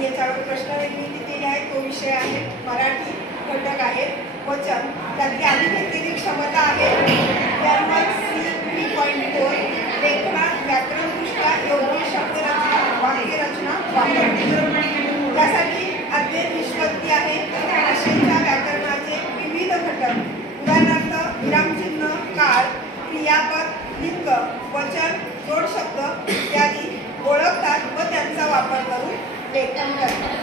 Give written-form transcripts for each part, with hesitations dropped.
मी याच्यावर प्रश्न निर्मिती केली आहे। तो विषय आहे मराठी, घटक आहे वचन, त्यातली आधी घेतलेली क्षमता आहे N1C3.4 लेखनात व्याकरणदृष्ट्या योग्य शब्दरचना वाक्यरचना वापरणे। त्यासाठी अध्ययन निष्पत्ती आहे भाषेच्या व्याकरणाचे विविध घटक, उदाहरणार्थ विरामचिन्ह, काळ, क्रियापद, लिंग, वचन, जोड शब्द इत्यादी ओळखतात व त्यांचा वापर करून लेखन करतात।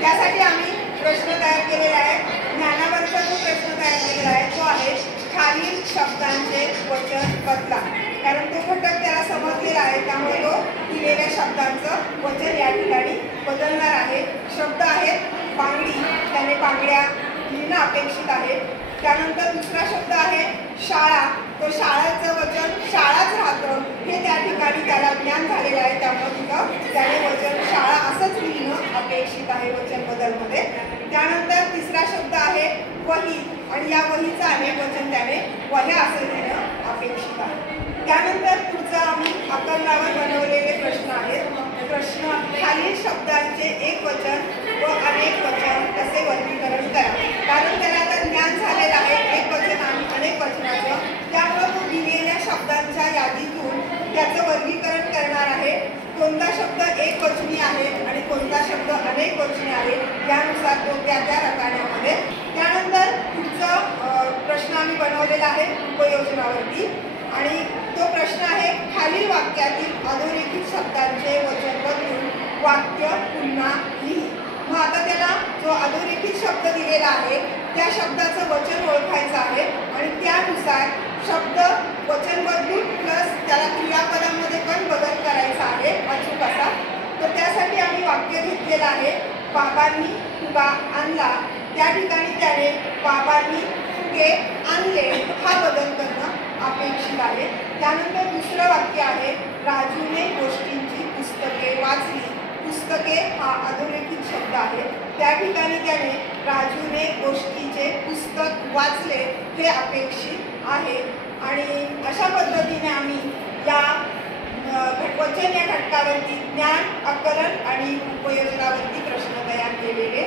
त्यासाठी आम्ही प्रश्न तयार केलेला आहे। ज्ञानावरचा जो प्रश्न तयार केलेला आहे तो आहे खालील शब्दांचे वचन बदला, कारण तो घटक त्याला समजलेला आहे, त्यामुळे तो दिलेल्या शब्दांचं वचन या ठिकाणी बदलणार आहे। शब्द आहेत बांगडी, त्याने बांगड्या लिहिणं अपेक्षित आहे। त्यानंतर दुसरा शब्द आहे शाळा, तो शाळेचं वचन शाळाच राहतं हे त्या ठिकाणी त्याला ज्ञान झालेलं आहे, त्यामुळे तिथं त्याने वचन शाळा असंच लिहिणं अपेक्षित आहे वचन बदलमध्ये। त्यानंतर तिसरा शब्द आहे वही, आणि या वहीचं आहे वचन त्याने वह्या असं लिहिणं अपेक्षित आहे। त्यानंतर पुढचा आम्ही आकलनावर बनवलेले प्रश्न आहेत। प्रश्न खालील शब्दांचे एक वचन व अनेक वचन कसे वर्गीकरण करा, कारण त्याला आता ज्ञान झालेलं आहे एक वचन आणि अनेक वचनाचं, त्यामुळे तो दिलेल्या शब्दांच्या यादीतून त्याचं वर्गीकरण करणार आहे। कोणता शब्द एक वचनी आहे आणि कोणता शब्द अनेक वचनी आहे यानुसार तो त्या रकान्यामध्ये। त्यानंतर पुढचा प्रश्न आम्ही बनवलेला आहे उपयोजनावरती, आणि तो प्रश्न आहे खालील वाक्यातील अधोरेखित शब्दांचे वचन बदलून वाक्य पुन्हा लिही। मग आता त्याला जो अधोरेखित शब्द दिलेला आहे त्या शब्दाचं वचन ओळखायचं आहे आणि त्यानुसार शब्द वचन बदलून प्लस त्याला क्रियापदामध्ये पण बदल करायचा आहे अचूक असा। तर त्यासाठी आम्ही वाक्य घेतलेलं आहे बाबांनी फुगा आणला, त्या ठिकाणी त्याने बाबांनी फुगे आणले हा बदल करणं अपेक्षित आहे। त्यानंतर दुसरं वाक्य आहे राजूने गोष्टींची पुस्तके वाचली, पुस्तके हा अधोरेखित शब्द आहे, त्या ठिकाणी त्याने राजूने गोष्टीचे पुस्तक वाचले हे अपेक्षित आहे। आणि अशा पद्धतीने आम्ही या वचन या घटकावरती ज्ञान, आकलन आणि उपयोजनावरती प्रश्न तयार केलेले